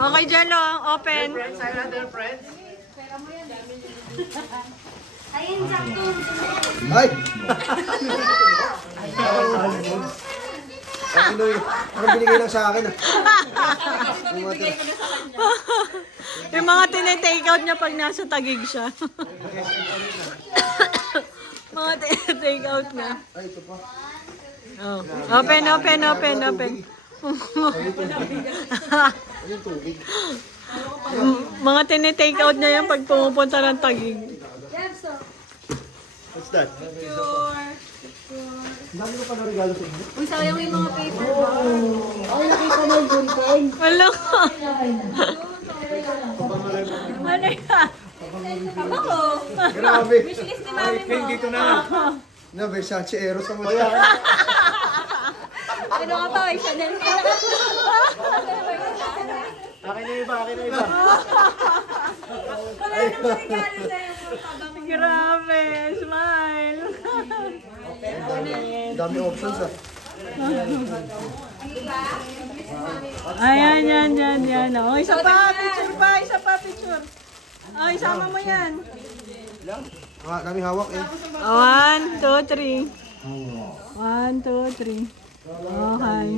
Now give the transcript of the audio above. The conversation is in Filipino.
Okay, Jello. Open. Friends, I love their friends. Ayun, sakto. Ay! Ang Pinoy, parang binigay lang sa akin ah. Yung mga tinitake out niya pag nasa Taguig siya. Mga tinitake out niya. Ay, ito pa. Oh. Open. Anong tubig? Mga tinitake out niya yan pag pumupunta ng Taguig. What's that? Ang dami ko pa na regalo sa inyo. Uy, sayang yung mga paper. Ay, nakita mo yung bunting. Wala ka. Ano yan? Ako. Grabe. Wishlist ni mami mo. Dito na. Na, Versace Eros ang mga. Ano ka pa? Chanel ka. Akin na iba, akin na iba. Wala namang regalo sa'yo. Grabe. Smile. Ang dami options ah. Ayan, yan. Oh, isa pa. Picture. Oh, isama mo yan. Ah, dami hawak eh. 1, 2, 3. 1, 2, 3. Okay.